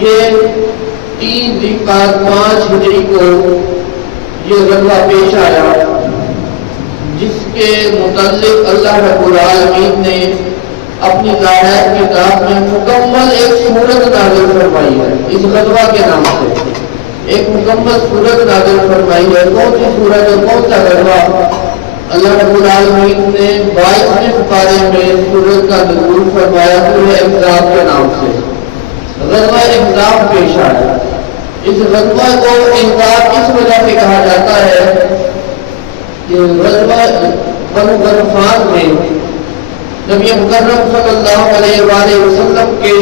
یہ 3 ذوالقعدہ 5 ہجری کو یہ غزوہ پیش آیا، جس کے متعلق اللہ رب العالمین نے اپنی ظاہر کتاب میں مکمل ایک سورت نازل فرمائی ہے۔ اس غزوہ کے نام سے ایک مکمل سورت نازل فرمائی ہے۔ کون سی سورت ہے، کون سا غزوہ؟ اللہ رب العالمین نے 22ویں پارے میں سورت کا نزول فرمایا سورہ احزاب کے نام سے۔ غزوہ احزاب پیش آیا۔ اس غزوہ کو احزاب اس وجہ سے کہا جاتا ہے کہ غزوہ بنو غطفان میں نبی مکرم صلی اللہ علیہ وآلہ وسلم کے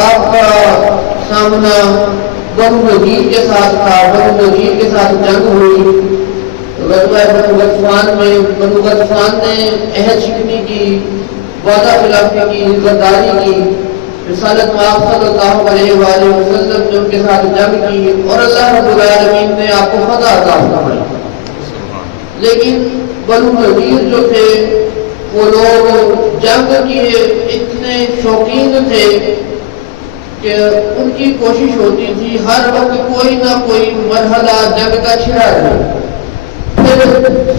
آپ کا سامنا بنو نذیر کے ساتھ تھا۔ بنو نذیر کے ساتھ جنگ ہوئی۔ غزوہ بنو غطفان میں بنو غطفان نے عہد شکنی کی، وعدہ خلافی کی، غداری کی، رسالت مآب صلی اللہ علیہ وآلہ وسلم نے ان کے ساتھ جنگ کی اور اللہ رب العالمین نے آپ کو فتح عطا فرمائی۔ لیکن بنو نذیر جو تھے وہ لوگ جنگ کے اتنے شوقین تھے کہ ان کی کوشش ہوتی تھی ہر وقت کوئی نہ کوئی مرحلہ جنگ کا چھڑا رہے۔ پھر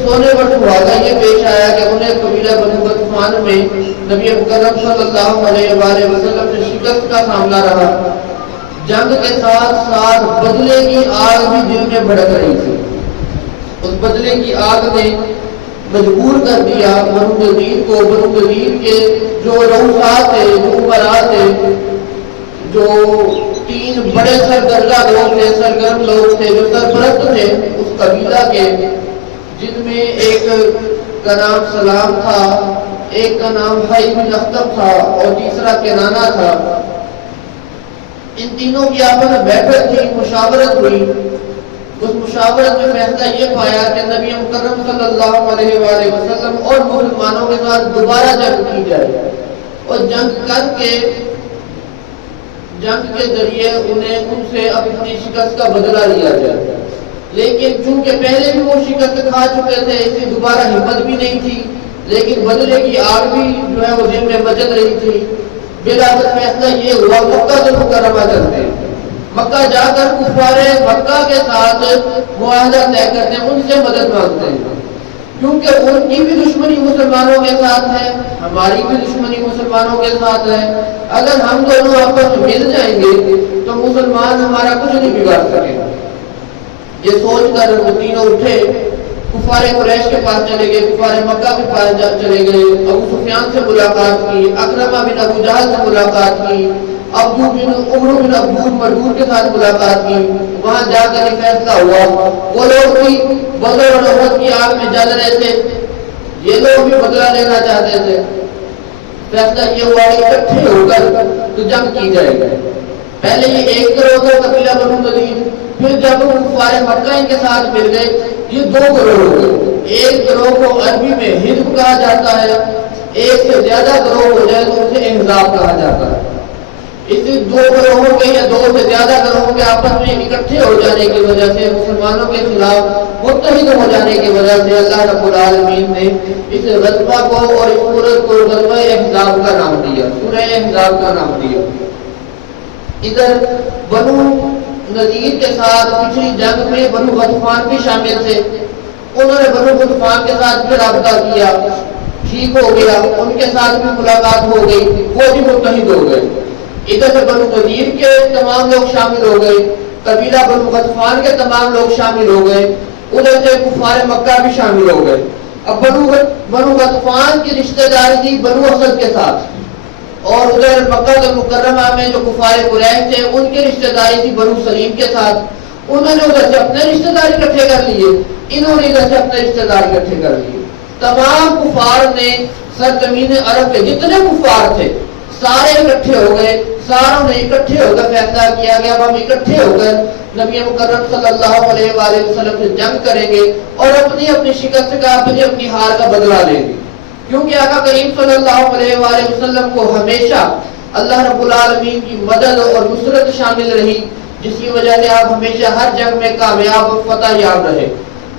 سونے پر سہاگا یہ پیش آیا کہ انہیں قبیلہ بنو غطفان میں نبی مکرم صلی اللہ علیہ وآلہ وسلم سے شکست کا سامنا رہا۔ جنگ کے ساتھ ساتھ بدلے کی آگ بھی دل میں بھڑک رہی تھی۔ اس بدلے کی آگ نے مجبور کر دیا بنو نذیر کو، بنو نذیر کے جو رؤساء تھے، جو امراء تھے، جو 3 بڑے سرگردہ لوگ تھے، سرگرم لوگ تھے، جو سرپرست تھے اس قبیلہ کے، جن میں ایک کا نام سلام تھا، ایک کا نام حی بن اخطب تھا اور تیسرا کنانہ تھا۔ ان تینوں کی آپس میں بیٹھک تھی، مشاورت ہوئی۔ اس مشاورت میں فیصلہ یہ پایا کہ نبی مکرم صلی اللہ علیہ وآلہ وسلم اور مسلمانوں کے ساتھ دوبارہ جنگ کی جائے اور جنگ کر کے جنگ کے ذریعے ان سے اپنی شکست کا بدلہ لیا جائے۔ لیکن چونکہ پہلے بھی وہ شکست کھا چکے تھے، اس لیے دوبارہ ہمت بھی نہیں تھی، لیکن بدلے کی آگ بھی جو ہے وہ دل میں مچل رہی تھی۔ بالآخر فیصلہ یہ ہوا مکہ المکرمہ چلتے ہیں، مکہ جا کر کفار مکہ کے ساتھ معاہدہ طے کرتے ہیں، ان سے مدد مانگتے ہیں، کیونکہ ان کی بھی دشمنی مسلمانوں کے ساتھ ہے، ہماری بھی دشمنی مسلمانوں کے ساتھ ہے۔ اگر ہم دونوں آپس میں مل جائیں گے تو مسلمان ہمارا کچھ نہیں بگاڑ سکے۔ یہ سوچ کر وہ تینوں اٹھے، کفار قریش کے پاس چلے گئے، کفار مکہ کے پاس چلے گئے، ابو سفیان سے ملاقات کی، اکرمہ بن ابو جہل سے ملاقات کی، عمرو بن عبد مردود کے ساتھ ملاقات کی۔ وہاں جا کر یہ فیصلہ ہوا، وہ لوگ بھی بدر اور احد کی آگ میں جل رہے تھے، یہ لوگ بھی بدلہ لینا چاہتے تھے۔ فیصلہ یہ ہوا کہ اکٹھے ہو کر تو جنگ کی جائے گی۔ پہلے یہ ایک گروہ تھا قبیلہ بنو نذیر، پھر جب کفار مکہ ان کے ساتھ مل گئے یہ 2 گروہ ہو گئے۔ ایک گروہ کو عربی میں حزب کہا جاتا ہے، ایک سے زیادہ گروہ ہو جائے تو اسے احزاب کہا جاتا ہے۔ اس 2 گروہوں کے یا 2 سے زیادہ گروہوں کے آپس میں اکٹھے ہو جانے کی وجہ سے، مسلمانوں کے خلاف متحد ہو جانے کی وجہ سے اللہ رب العالمین نے اس غزوہ کو اور اس سورت کو غزوہ احزاب کا نام دیا، سورہ احزاب کا نام دیا۔ ادھر بنو نذیر کے ساتھ پچھلی جنگ میں بنو غطفان بھی شامل تھے، انہوں نے بنو غطفان کے ساتھ بھی رابطہ کیا، ٹھیک ہو گیا، ان کے ساتھ بھی ملاقات ہو گئی، وہ بھی متحد ہو گئے۔ ادھر سے بنو نذیر کے تمام لوگ شامل ہو گئے، قبیلہ بنو غطفان کے تمام لوگ شامل ہو گئے، ادھر سے کفار مکہ بھی شامل ہو گئے۔ اب بنو غطفان کی رشتہ داری تھی بنو اسد کے ساتھ، اور ادھر مکہ المکرمہ میں جو کفار قریش تھے ان کی رشتہ داری تھی بنو سلیم کے ساتھ۔ انہوں نے ادھر سے اپنے رشتہ دار اکٹھے کر لیے، انہوں نے ادھر سے اپنے رشتہ دار اکٹھے کر لیے۔ تمام کفار نے سرزمین عرب کے جتنے کفار تھے سارے اکٹھے ہو گئے، ساروں نے اکٹھے ہو کر فیصلہ کیا کہ اب ہم اکٹھے ہو کر نبی مکرم صلی اللہ علیہ وآلہ وسلم سے جنگ کریں گے اور اپنی شکست کا، اپنی ہار کا بدلہ لیں گے، کیونکہ آقا کریم صلی اللہ علیہ وآلہ وسلم کو ہمیشہ اللہ رب العالمین کی مدد اور نصرت شامل رہی، جس کی وجہ سے آپ ہمیشہ ہر جنگ میں کامیاب اور فتح یاب رہے۔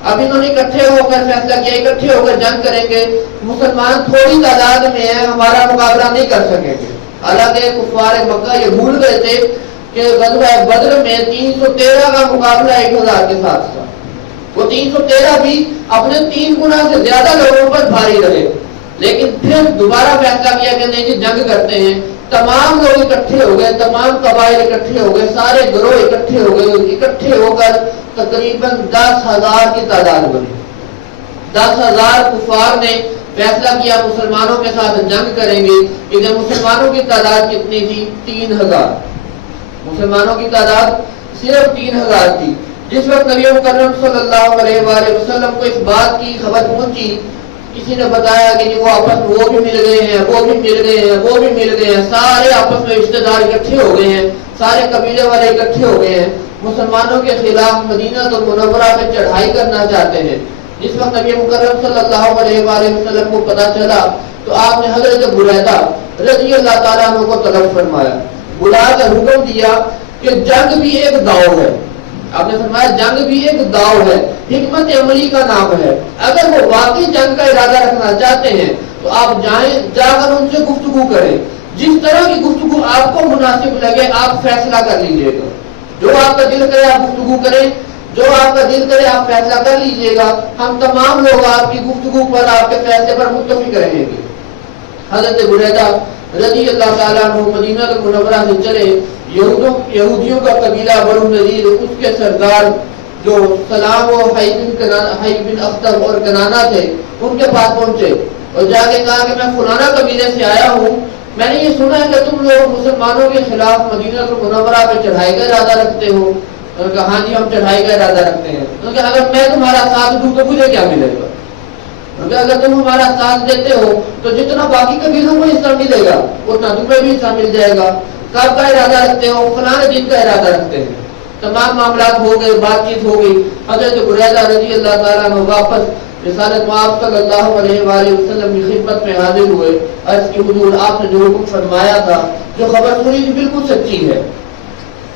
اب انہوں نے اکٹھے ہو کر فیصلہ کیا اکٹھے ہو کر جنگ کریں گے، مسلمان تھوڑی تعداد میں ہیں، ہمارا مقابلہ نہیں کر سکیں گے، حالانکہ کفار مکہ یہ بھول گئے تھے کہ غزوہ بدر میں 313 کا مقابلہ 1000 کے ساتھ تھا. وہ 313 بھی اپنے 3 گنا سے زیادہ لوگوں پر بھاری رہے. لیکن پھر دوبارہ فیصلہ کیا کہ نہیں جی جنگ کرتے ہیں. تمام لوگ اکٹھے ہو گئے, تمام قبائل اکٹھے ہو گئے, سارے گروہ اکٹھے ہو گئے. اکٹھے ہو کر تقریباً 10,000 کی تعداد بنی. 10,000 کفار نے فیصلہ کیا مسلمانوں کے ساتھ جنگ کریں گے. ادھر مسلمانوں کی تعداد کتنی تھی؟ 3,000. مسلمانوں کی تعداد صرف 3,000 تھی. جس وقت نبی مکرم صلی اللہ علیہ وآلہ وسلم کو اس بات کی خبر پہنچی, کسی نے بتایا کہ وہ آپس میں وہ بھی مل گئے ہیں, وہ بھی مل گئے ہیں, وہ بھی مل گئے ہیں, سارے آپس میں رشتہ دار اکٹھے ہو گئے ہیں, سارے قبیلے والے اکٹھے ہو گئے ہیں, مسلمانوں کے خلاف مدینہ المنورہ پہ چڑھائی کرنا چاہتے ہیں. جس وقت نبی مکرم صلی اللہ علیہ وآلہ وسلم کو پتہ چلا تو آپ نے حضرت بریدہ رضی اللہ تعالیٰ عنہ کو طلب فرمایا, بلا کر حکم دیا کہ جنگ بھی ایک داؤ ہے. آپ نے فرمایا جنگ بھی ایک داؤ ہے, حکمت عملی کا نام ہے. اگر وہ واقعی جنگ کا ارادہ رکھنا چاہتے ہیں تو آپ جائیں, جا کر ان سے گفتگو کریں. جس طرح کی گفتگو آپ کو مناسب لگے آپ فیصلہ کر لیجئے گا. جو آپ کا دل کرے آپ گفتگو کریں, جو آپ کا دل کرے آپ فیصلہ کر لیجئے گا. ہم تمام لوگ آپ کی گفتگو پر, آپ کے فیصلے پر متفق رہیں گے. حضرت بریدہ رضی اللہ تعالیٰ عنہ مدینہ المنورہ سے چلے. یہودیوں کا قبیلہ بنو نذیر, اس کے سردار جو سلام و حی بن اختر اور کنانہ تھے, ان کے پاس پہنچے اور جا کے کہا کہ میں فلانا قبیلے سے آیا ہوں, میں نے یہ سنا ہے کہ تم لوگ مسلمانوں کے خلاف مدینہ المنورہ پہ چڑھائی کا ارادہ رکھتے ہو. انہوں نے کہا ہاں جی ہم چڑھائی کا ارادہ رکھتے ہیں. انہوں نے کہا اگر میں تمہارا ساتھ دوں تو مجھے کیا ملے گا؟ انہوں نے کہا اگر تم ہمارا ساتھ دیتے ہو تو جتنا باقی قبیلوں کو حصہ ملے گا اتنا تمہیں بھی حصہ مل جائے گا. کب کا ارادہ رکھتے ہو؟ فلاں دن کا ارادہ رکھتے ہیں. تمام معاملات ہو گئے, بات چیت ہو گئی. حضرت بریدہ رضی اللہ تعالیٰ عنہ واپس رسالت مآب صلی اللہ علیہ وآلہ وسلم کی خدمت میں حاضر ہوئے. عرض کی حضور آپ نے جو حکم فرمایا تھا, جو خبر سنی تھی بالکل سچی ہے.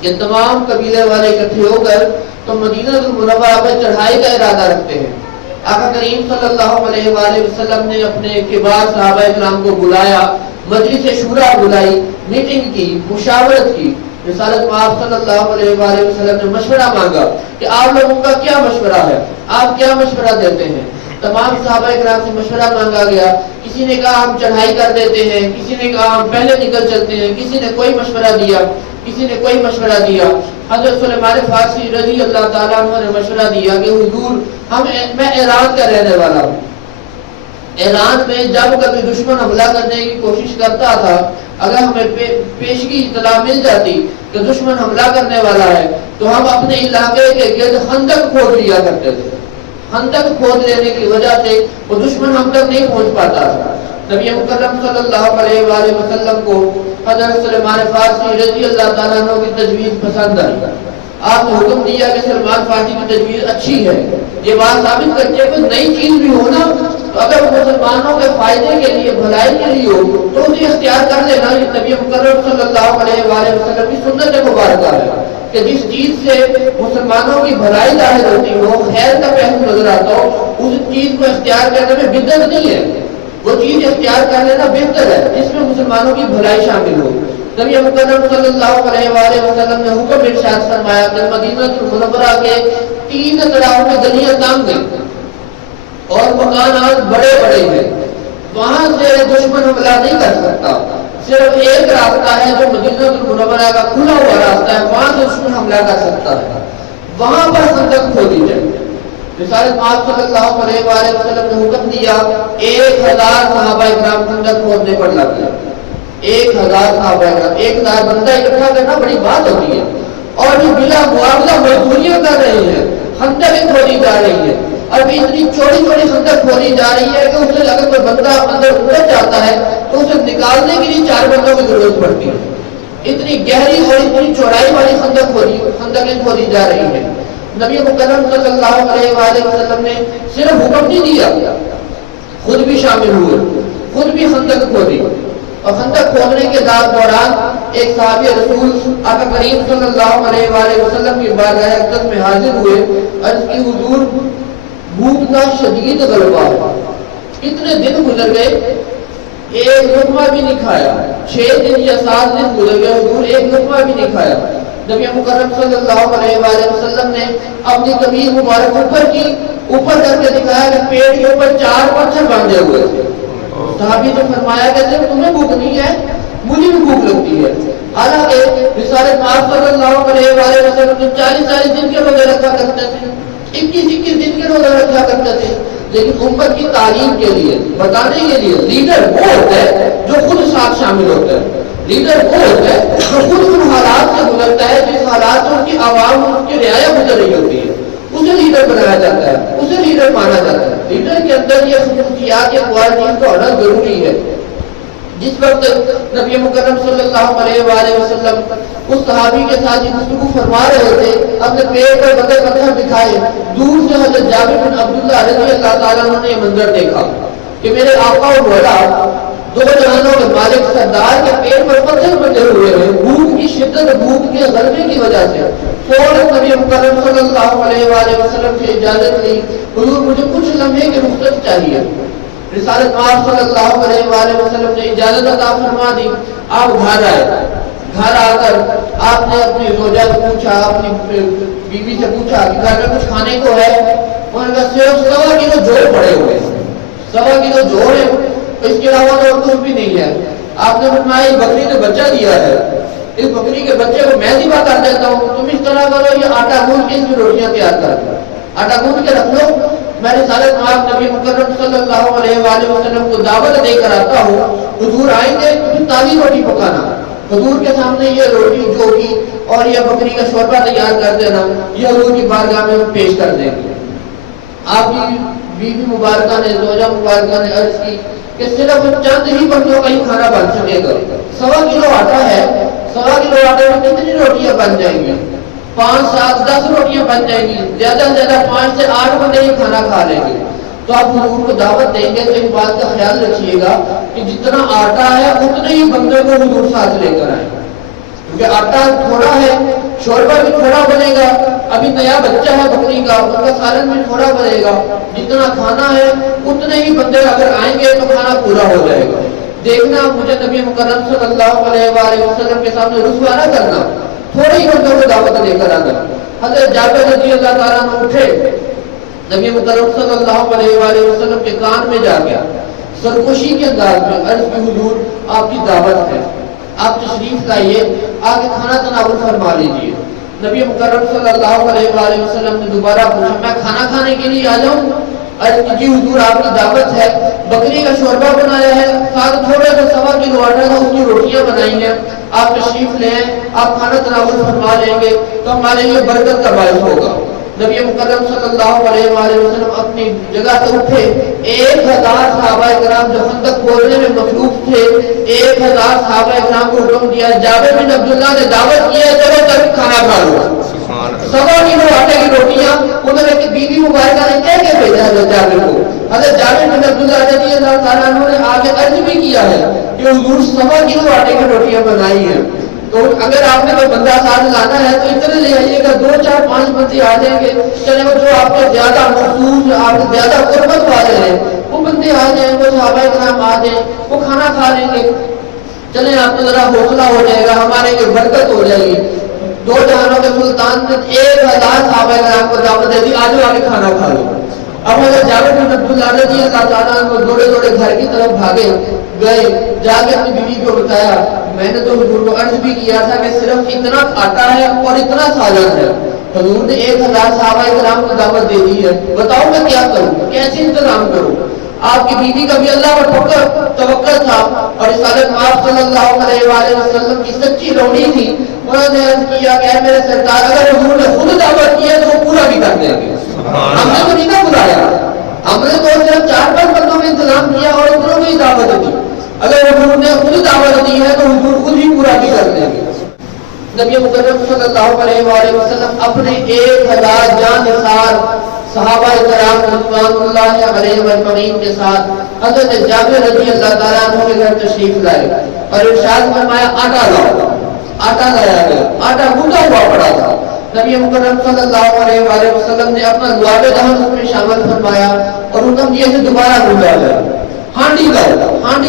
یہ تمام قبیلے والے اکٹھے ہو کر تو مدینہ المنورہ پر چڑھائی کا ارادہ رکھتے ہیں. آقا کریم صلی اللہ علیہ وآلہ وسلم نے اپنے کبار صحابہ کرام کو بلایا, مجلس شورا بلائی, میٹنگ کی, مشاورت کی. رسالت مآب صلی اللہ علیہ وآلہ وسلم نے مشورہ مانگا کہ آپ لوگوں کا کیا مشورہ ہے, آپ کیا مشورہ دیتے ہیں. تمام صحابہ کرام سے مشورہ مانگا گیا. کسی نے کہا ہم چڑھائی کر دیتے ہیں, کسی نے کہا ہم پہلے نکل چلتے ہیں, کسی نے کوئی مشورہ دیا, کسی نے کوئی مشورہ دیا. حضرت سلیمان فارسی رضی اللہ تعالیٰ عنہ نے مشورہ دیا کہ حضور میں ایران کا رہنے والا ہوں. ایران میں جب کبھی دشمن حملہ کرنے کی کوشش کرتا تھا, اگر ہمیں پیشگی اطلاع مل جاتی کہ دشمن حملہ کرنے والا ہے تو ہم اپنے علاقے کے گرد خندق کھود لیا کرتے تھے. خندق کھود لینے کی وجہ سے وہ دشمن ہم تک نہیں پہنچ پاتا تھا. نبی مکرم صلی اللہ علیہ وآلہ وسلم کو حضرت سلیمان فارسی رضی اللہ تعالیٰ عنہ کی تجویز پسند آئی. آپ نے حکم دیا کہ سلمان فارسی کی تجویز اچھی ہے. یہ بات ثابت کرتی ہے کہ نئی چیز بھی ہونا تو اگر مسلمانوں کے فائدے کے لیے, بھلائی کے لیے ہو تو اسے اختیار کر لینا. یہ نبی مکرم صلی اللہ علیہ وآلہ وسلم کی سنت مبارکہ ہے کہ جس چیز سے مسلمانوں کی بھلائی ظاہر ہوتی ہو, خیر کا پہلو نظر آتا ہو, اس چیز کو اختیار کرنے میں بدعت نہیں ہے. وہ چیز اختیار کر لینا بہتر ہے جس میں مسلمانوں کی بھلائی شامل ہو. نبی مکرم صلی اللہ علیہ وآلہ وسلم نے حکم ارشاد فرمایا کہ مدینہ المنورہ کے 3 طرف میں گلیاں تانگ گئی اور مکانات بڑے بڑے ہیں. وہاں سے دشمن حملہ نہیں کر سکتا. صرف ایک راستہ ہے جو مدینہ المنورہ کا کھلا ہوا راستہ ہے, وہاں سے دشمن حملہ کر سکتا ہے. وہاں پر خندق کھودی جائے. رسالت مآب صلی اللہ علیہ وآلہ وسلم نے حکم دیا, 1000 صحابہ کرام خندق کھودنے پر لگ گئے. 1000 صحابہ کرام, 1000 بندہ اکٹھا کرنا بڑی بات ہوتی ہے. اور یہ بلا معاوضہ مزدوریاں کر رہے ہیں, خندقیں کھودی جا رہی ہے. ابھی اتنی چوڑی چوڑی خندق کھودی جا رہی ہے کہ اسے اگر کوئی بندہ اندر اتر جاتا ہے تو اسے نکالنے کے لیے 4 بندوں کی ضرورت پڑتی ہے. اتنی گہری اور اتنی چوڑائی والی خندقیں کھودی جا رہی ہیں. نبی مکرم صلی اللہ علیہ وآلہ وسلم نے صرف حکم نہیں دیا, خود بھی شامل ہوئے, خود بھی خندق کھودی. اور خندق کھودنے کے دوران ایک صحابی رسول آقا کریم صلی اللہ علیہ وآلہ وسلم کی بارگاہ اقدس میں حاضر ہوئے. عرض کی حضور بھوک کا شدید غلبہ ہے. کتنے دن گزر گئے, ایک لقمہ بھی نہیں کھایا، 6 دن یا 7 دن گزر گئے، حضور ایک لقمہ بھی نہیں کھایا۔ نبی مکرم صلی اللہ علیہ وآلہ وسلم نے اپنی قمیض مبارک اوپر کی، اوپر کر کے دکھایا کہ پیٹ کے اوپر 4 مچھر باندھے ہوئے تھے۔ صحابی نے فرمایا کہ جب تمہیں بھوک نہیں ہے مجھے بھی بھوک لگتی ہے۔ حالانکہ رسالت مآب صلی اللہ علیہ وآلہ وسلم 40 دن کے روزے رکھا کرتے تھے، 21 دن کے روزے رکھا کرتے تھے، لیکن امت کی تعلیم کے لیے، بتانے کے لیے لیڈر وہ ہوتا ہے جو خود ساتھ شامل ہوتا ہے۔ لیڈر وہ ہوتا ہے جو خود ان حالات سے گزرتا ہے جس حالات سے ان کی عوام ان کی رعایا گزر رہی ہوتی ہے، اسے لیڈر بنایا جاتا ہے، اسے لیڈر مانا جاتا ہے۔ لیڈر کے اندر یہ خصوصیات یا کوالٹیز کا ہونا ضروری ہے۔ جس وقت نبی مکرم صلی اللہ علیہ وآلہ وسلم اس صحابی کے ساتھ یہ گفتگو فرما رہے تھے، اپنے پیٹ پر بدر پتھر دکھائے، دور سے حضرت جابر بن عبداللہ رضی اللہ تعالیٰ عنہ نے یہ منظر دیکھا کہ میرے آقا و مولا دو جہانوں کے مالک سردار کے پیٹ پر پتھر بندھے ہوئے ہیں، بھوک کی شدت، بھوک کے غلبے کی وجہ سے۔ فوراً نبی مکرم صلی اللہ علیہ وآلہ وسلم سے اجازت لی، حضور مجھے کچھ لمحے کی رخصت چاہیے۔ رسالت مآب صلی اللہ علیہ وآلہ وسلم نے اجازت عطا فرما دی۔ آپ گھر آئے، گھر آ کر آپ نے اپنی زوجہ سے پوچھا، اپنی بیوی سے پوچھا کہ گھر میں کچھ کھانے کو ہے؟ انہوں نے کہا صرف 1.25 کلو جوڑ پڑے ہوئے ہیں، 1.25 کلو جوڑ ہے، اس کے علاوہ اور کچھ بھی نہیں ہے۔ آپ نے فرمایا بکری نے بچہ دیا ہے، اس بکری کے بچے کو میں ذبح کر دیتا ہوں، تم اس طرح کرو یہ آٹا گوندھ کے اس میں روٹیاں تیار کر دو، آٹا گوندھ کے رکھ لو، میں رسالت مآب نبی مکرم صلی اللہ علیہ وآلہ وسلم کو دعوت دے کر آتا ہوں، حضور آئیں گے تو تازی روٹی پکانا، حضور کے سامنے یہ روٹی جو ہوگی اور یہ بکری کا شوربہ تیار کر دینا، یہ حضور کی بارگاہ میں پیش کر دیں گے۔ آپ کی بیوی مبارکہ نے، زوجہ مبارکہ نے عرض کی کہ صرف چند ہی بندوں کا ہی کھانا بن سکے گا، 1.25 کلو آٹا ہے، 1.25 کلو آٹے میں کتنی روٹیاں بن جائیں گی؟ 5, 7, 10 روٹیاں بن جائیں گی، زیادہ سے زیادہ 5 سے 8 بندے ہی کھانا کھا لیں گے۔ تو آپ حضور کو دعوت دیں گے تو اس بات کا خیال رکھیے گا کہ جتنا آٹا ہے اتنے ہی بندے کو حضور ساتھ لے کر آئیں، کیونکہ آٹا تھوڑا ہے، شوربہ بھی تھوڑا بنے گا، ابھی نیا بچہ ہے بکری کا، ان کا سالن بھی تھوڑا بنے گا، جتنا کھانا ہے اتنے ہی بندے اگر آئیں گے تو کھانا پورا ہو جائے گا۔ دیکھنا مجھے نبی مکرم صلی اللہ علیہ وآلہ وسلم کے سامنے رسوا نہ کرنا، تھوڑے ہی بندوں کو دعوت دے کر آنا۔ حضرت جابر رضی اللہ تعالیٰ عنہ اٹھے، نبی مکرم صلی اللہ علیہ وآلہ وسلم کے کان میں جا گیا، سرکشی کے انداز میں عرض کی حضور آپ کی دعوت ہے، آپ تشریف لائیے، آگے کھانا تناول فرما لیجیے۔ نبی مکرم صلی اللہ علیہ وآلہ وسلم نے دوبارہ پوچھا میں کھانا کھانے کے لیے آ جاؤں؟ عرض کی جی حضور آپ کی دعوت ہے، بکری کا شوربہ بنایا ہے، ساتھ تھوڑے سے 1.25 کلو آٹا تھا، اس کی روٹیاں بنائی ہیں، آپ تشریف لیں، آپ کھانا تناول فرما لیں گے تو ہمارے لیے برکت کا باعث ہوگا۔ نبی مکرم صلی اللہ علیہ وآلہ وسلم اپنی جگہ سے اٹھے، 1000 صحابہ کرام جو خندق کھودنے میں مصروف تھے، 1000 صحابہ کرام کو حکم دیا، جابر بن عبداللہ نے دعوت کی ہے چلو تک کھانا کھا لو۔ 1.25 کلو آٹے کی روٹیاں انہوں نے بیوی مبارکہ نے کہہ کے بھیجا حضرت جابر کو۔ حضرت جابر بن عبداللہ رضی اللہ تعالیٰ عنہ نے آگے عرض بھی کیا ہے کہ حضور 1.25 کلو آٹے کی روٹیاں بنائی ہیں، تو اگر آپ نے کوئی بندہ ساتھ لانا ہے تو اتنے لے آئیے گا، 2, 4, 5 بندے آ جائیں گے، چلے وہ جو آپ کے زیادہ مخصوص، آپ کے زیادہ قربت والے ہیں وہ بندے آ جائیں، وہ صحابہ کرام آ جائیں، وہ کھانا کھا لیں گے، چلیں آپ کو ذرا حوصلہ ہو جائے گا، ہمارے لیے برکت ہو جائے گی۔ 2 جہانوں کے سلطان نے 1000 صحابہ کرام کو دعوت دے دی، آجو آگے کھانا کھا لو۔ اب حضرت جابر بن عبداللہ رضی اللہ تعالیٰ عنہ دوڑے دوڑے گھر کی طرف بھاگے گئے، جا کے اپنی بیوی کو بتایا میں نے تو حضور کو عرض بھی کیا تھا کہ صرف اتنا آٹا ہے اور اتنا سالن ہے، حضور نے 1000 صحابہ کرام کو دعوت دے دی ہے، بتاؤ میں کیا کروں، کیسے انتظام کروں؟ آپ کی بیوی کا بھی اللہ پر توکل تھا اور رسالت مآب صلی اللہ علیہ وآلہ وسلم کی سچی لونی تھی، انہوں نے عرض کیا کہ اے میرے سرکار اگر حضور نے خود دعوت کی ہے تو وہ پورا بھی کر دیں گے، ہم نے تو نہیں نہ بلایا، ہم نے تو صرف 4-5 بندوں میں انتظام کیا اور اتنوں میں دعوت دی، اگر حضور نے خود دعوت دی ہے تو حضور خود ہی پورا بھی کر دیں گے۔ نبی مکرم صلی اللہ علیہ وآلہ وسلم اپنے 1000 جان نثار صحابہ کرام رضوان اللہ علیہ وسلم کے ساتھ حضرت جابر رضی اللہ تعالیٰ عنہ کے گھر تشریف لائے اور ارشاد فرمایا آٹا لاؤ، آٹا لایا گیا، آٹا گوندھا ہوا پڑا تھا، نبی مکرم صلی اللہ علیہ وآلہ وسلم نے اپنا لعاب دہن اس میں شامل فرمایا اور حکم دیا سے دوبارہ گوندھا گیا، ہانڈی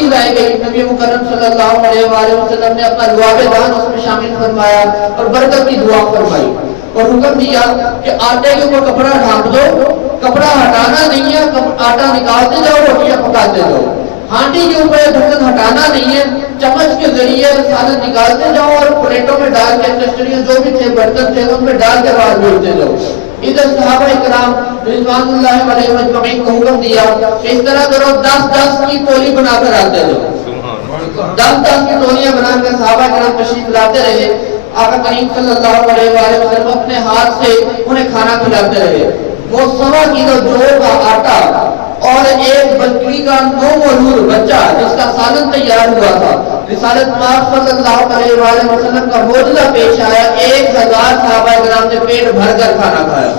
لائی گئی. نبی مکرم صلی اللہ علیہ وآلہ وسلم نے اپنا لعاب دان اس میں شامل فرمایا اور برکت کی دعا فرمائی اور حکم دیا کہ آٹے کے اوپر کپڑا ڈھانپ دو. کپڑا ہٹانا نہیں ہے, آٹا نکالتے جاؤ, روٹیاں پکاتے جاؤ. ہانڈی کے اوپر ڈھکن ہٹانا نہیں ہے, چمچ کے ذریعے سالن نکالتے جاؤ اور پلیٹوں میں ڈال کے کشتریاں جو بھی تھے برتن تھے ان میں ڈال کے باہر بھیجتے جاؤ. ادھر صحابہ اکرام رضوان اللہ علیہ مجمعین کو حکم دیا کہ اس طرح کرو, 10 کی تولی بنا کر آتے جاؤ. 10 کی تولیاں بنا کر صحابہ اکرام تشریف لاتے رہے. آقا کریم صلی اللہ علیہ وآلہ وسلم اپنے ہاتھ سے انہیں کھانا کھلاتے رہے. وہ 1.25 کلو جو کا آٹا اور ایک بکری کا 9 مولود بچہ جس کا سالن تیار ہوا تھا. رسالت مآب صلی اللہ علیہ وآلہ وسلم کا معجزہ پیش آیا. 1000 صحابہ کرام نے پیٹ بھر کر کھانا کھایا.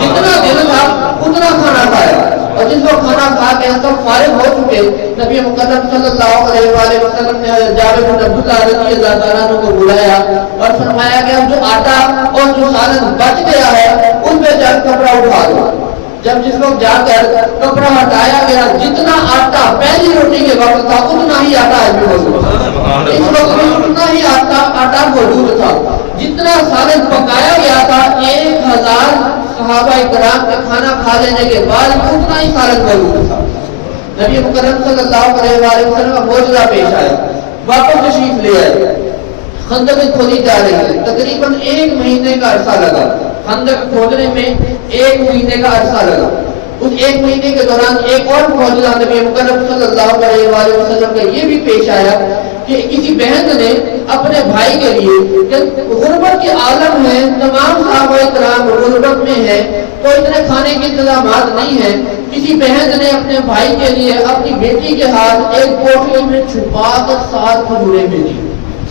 جتنا دل تھا اتنا کھانا کھایا. اور جس کو کھانا کھا کے سب فارغ ہو چکے, نبی مقدم صلی اللہ علیہ وآلہ وسلم نے جابر بن عبداللہ رضی اللہ تعالیٰ عنہ کو بلایا اور فرمایا کہ اب جو آٹا اور جو سالن بچ گیا ہے ان پہ جا کپڑا اٹھا دو. جب جس وقت جا کر کپڑا ہٹایا گیا, جتنا آٹا پہلی روٹی کے وقت تھا اتنا ہی آٹا ابھی موجود تھا. اس وقت میں اتنا ہی آٹا موجود تھا. جتنا سالن پکایا گیا تھا 1000 صحابہ کرام کے کھانا کھا لینے کے بعد اتنا ہی سالن موجود تھا. نبی مکرم صلی اللہ علیہ وآلہ وسلم کا معجزہ پیش آیا. واپس تشریف لے آئے. خندق کھودی جا رہی ہے, تقریباً 1 مہینے کا عرصہ لگا. خندق کھودنے میں 1 مہینے کا عرصہ لگا. اس 1 مہینے کے دوران ایک اور معجزہ نبی مکرم صلی اللہ علیہ وآلہ وسلم کا یہ بھی پیش آیا کہ کسی بہن نے اپنے بھائی کے لیے کہ غربت کے عالم ہے, تمام صحابہ کرام غربت میں ہیں تو اتنے کھانے کے انتظامات نہیں ہیں, کسی بہن نے اپنے بھائی کے لیے اپنی بیٹی کے ہاتھ ایک پوٹلی میں چھپا کر 7 کھجوریں بھیجی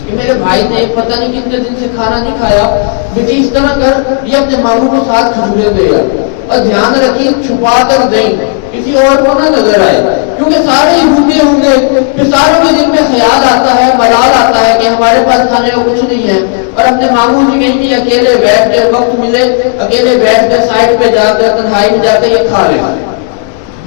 کہ میرے بھائی نے پتہ نہیں کتنے دن سے کھانا نہیں کھایا, بیٹی اس طرح کر یہ اپنے ماموں کو 7 کھجوریں دے گا. اور دھیان رکھیے چھپا کر دیں, کسی اور کو نہ نظر آئے, کیونکہ سارے ہی بھوکے ہوں گے. پھر ساروں کے دل میں خیال آتا ہے, ملال آتا ہے کہ ہمارے پاس کھانے کو کچھ نہیں ہے. اور اپنے ماموں سے کہیں کہ اکیلے بیٹھ کے وقت ملے, اکیلے بیٹھ کے سائڈ پہ جا کر تنہائی میں جا کے یہ کھا لے.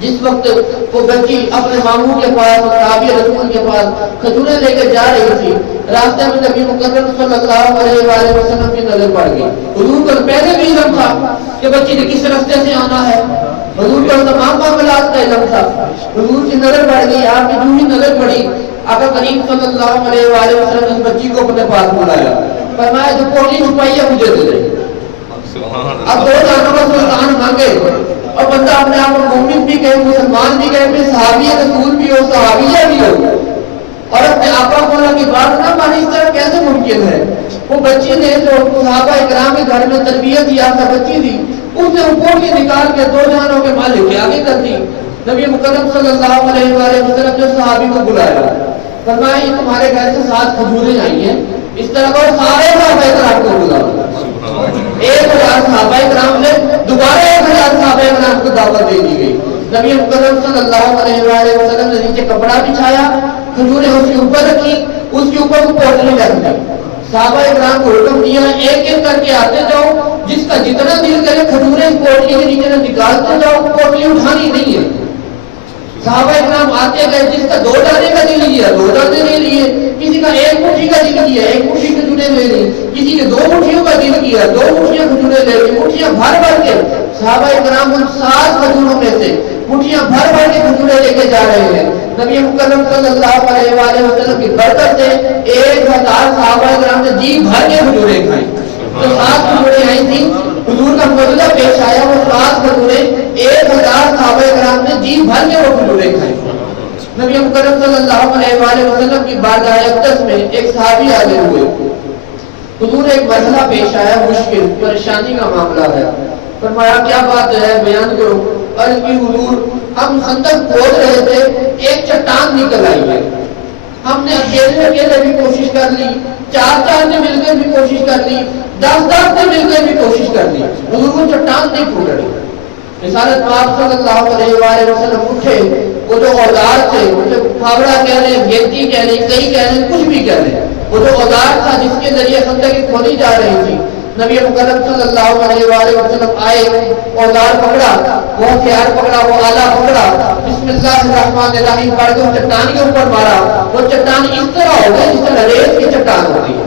جس وقت وہ بچی اپنے ماموں کے پاس تابع رسول کے پاس کھجوریں لے کے جا رہی تھی, راستے میں نبی مکرم صلی اللہ علیہ وآلہ وسلم کی نظر پڑ گئی. حضور کو پہلے بھی علم تھا کہ بچی نے کس راستے سے آنا ہے, حضور کو تمام معاملات کا علم تھا. حضور کی نظر پڑ گئی. آپ کی جو ہی نظر پڑی, آقا کریم صلی اللہ علیہ وآلہ وسلم نے اس بچی کو اپنے پاس بلایا, فرمایا جو پوٹلی چھپائی ہے مجھے دے دے. اب 2 جانوں کا سلطان مانگے اور بندہ اپنے آپ کو مومن بھی کہے, مسلمان بھی کہے, پھر صحابی رسول بھی ہو, صحابیہ بھی ہو, اور اپنے آقا مولا کی بات نہ مانے, اس طرح کیسے ممکن ہے؟ وہ بچی نے جو صحابہ اکرام کے گھر میں تربیت یافتہ بچی تھی, اس نے اوپر کی نکال کے 2 جہانوں کے مالک کے آگے کر دی. نبی مکرم صلی اللہ علیہ وآلہ وسلم نے صحابی کو بلایا, فرمایا یہ تمہارے گھر سے 7 کھجوریں آئی ہیں, اس طرح کا سارے صحابہ کرام کو بلاؤ. 1000 صحابہ کرام نے دوبارہ 1000 صحابہ کرام کو دعوت دے دی گئی. نبی مکرم صلی اللہ علیہ وآلہ وسلم نے نیچے کپڑا بچھایا, کھجوریں اس کے اوپر رکھی, اس کے اوپر وہ پوٹلی رکھ دی. صحابہ کرام کو حکم دیا ایک ایک کر کے آتے جاؤ, جس کا جتنا دل کرے کھجوریں اس پوٹلی کے نیچے نکالتے جاؤ, پوٹلی اٹھانی نہیں ہے. صحابہ کرام آتے گئے, جس کا 2 دانے کا دل لیا 2 دانے لے لیے, کسی کا 1 مٹھی کا دل کیا 1 مٹھی کھجوریں لے لی, کسی کے 2 مٹھیوں کا دل کیا 2 مٹھیاں کھجوریں لے لی. مٹھیاں بھر بھر کے صحابہ کرام ان 7 کھجوروں میں سے مٹھیاں بھر بھر کے کھجوریں لے کے جا رہے ہیں. نبی مکرم صلی اللہ علیہ وآلہ وسلم کی برکت سے 1000 صحابہ کرام نے جی بھر کے کھجوریں کھائیں. تو 7 کھجوریں آئی تھیں, حضور کا معجزہ پیش آیا, وہ 7 کھجوریں 1000 صحابہ کرام نے جی بھر کے وہ کھجوریں کھائیں. نبی مکرم صلی اللہ علیہ وآلہ وسلم کی بارگاہ اقدس میں ایک صحابی حاضر ہوئے. حضور ایک مسئلہ پیش آیا, مشکل پریشانی کا معاملہ ہے. فرمایا کیا بات ہے, بیان کرو. عرض کی حضور ہم خندق کھود رہے تھے, ایک چٹان نکل آئی ہے, ہم نے اکیلے بھی کوشش کر لی, 4 نے مل کر بھی کوشش کر لی, 10 نے مل کر بھی کوشش کر لی, حضور وہ چٹان نہیں پھوٹ رہی. رسالت مآب صلی اللہ علیہ وآلہ وسلم اٹھے, وہ جو اوزار تھے, اسے پھاوڑا کہہ لیں, گیتی کہہ لیں, کئی کہہ لیں, کچھ بھی کہہ لیں, وہ جو اوزار تھا جس کے ذریعے خندق کھودی جا رہی تھی, نبی مکرم صلی اللہ علیہ وآلہ وسلم آئے، اوزار پکڑا، وہ ہتھیار پکڑا، وہ آلہ پکڑا، بسم اللہ الرحمن الرحیم پڑھ کے چٹان کے اوپر مارا، وہ چٹان اس طرح ہو گئی جس طرح ریت کی چٹان ہو گئی،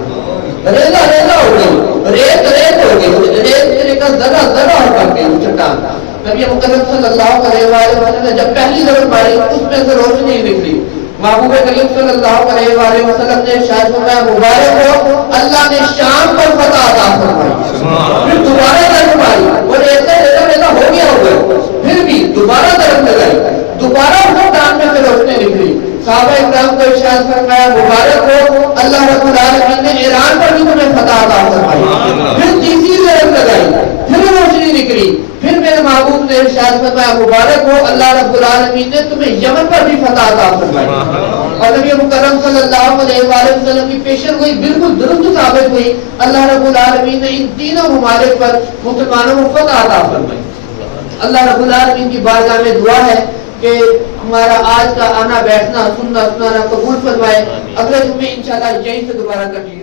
ریزا ریزا ہو گئی، ریت ریت ہو گئی، ریت کا ذرہ ذرہ ہو کر کے وہ چٹان۔ نبی مکرم صلی اللہ علیہ وآلہ وسلم نے جب پہلی ضرورت ماری اس میں سے روشنی نکلی، محبوب کریم صلی اللہ علیہ وآلہ وسلم نے شاید فرمایا مبارک ہو اللہ نے شام پر فتح عطا فرمائی، پھر دوبارہ ضرورت ماری، وہ ایسا ہو گیا ہوگا، پھر بھی دوبارہ ضرورت لگائی، دوبارہ اس چٹان میں سے روشنی نکلی، صحابہ اکرام کو ارشاد فرمایا مبارک ہو اللہ رب العالمین نے ایران پر بھی تمہیں فتح عطا فرمائی، پھر تیسری ضرورت لگائی، پھر روشنی نکلی، پھر میرے محبوب نے ارشاد فرمایا مبارک ہو اللہ رب العالمین نے تمہیں یمن پر بھی فتح عطا فرمائی، اور نبی مکرم صلی اللہ علیہ وآلہ وسلم کی پیشن گوئی بالکل درست ثابت ہوئی، اللہ رب العالمین نے ان تینوں ممالک پر مسلمانوں کو فتح عطا فرمائی۔ اللہ رب العالمین کی بارگاہ میں دعا ہے کہ ہمارا آج کا آنا بیٹھنا سننا سنانا قبول فرمائے، اگلے جمعے انشاءاللہ یہیں سے دوبارہ کنٹینیو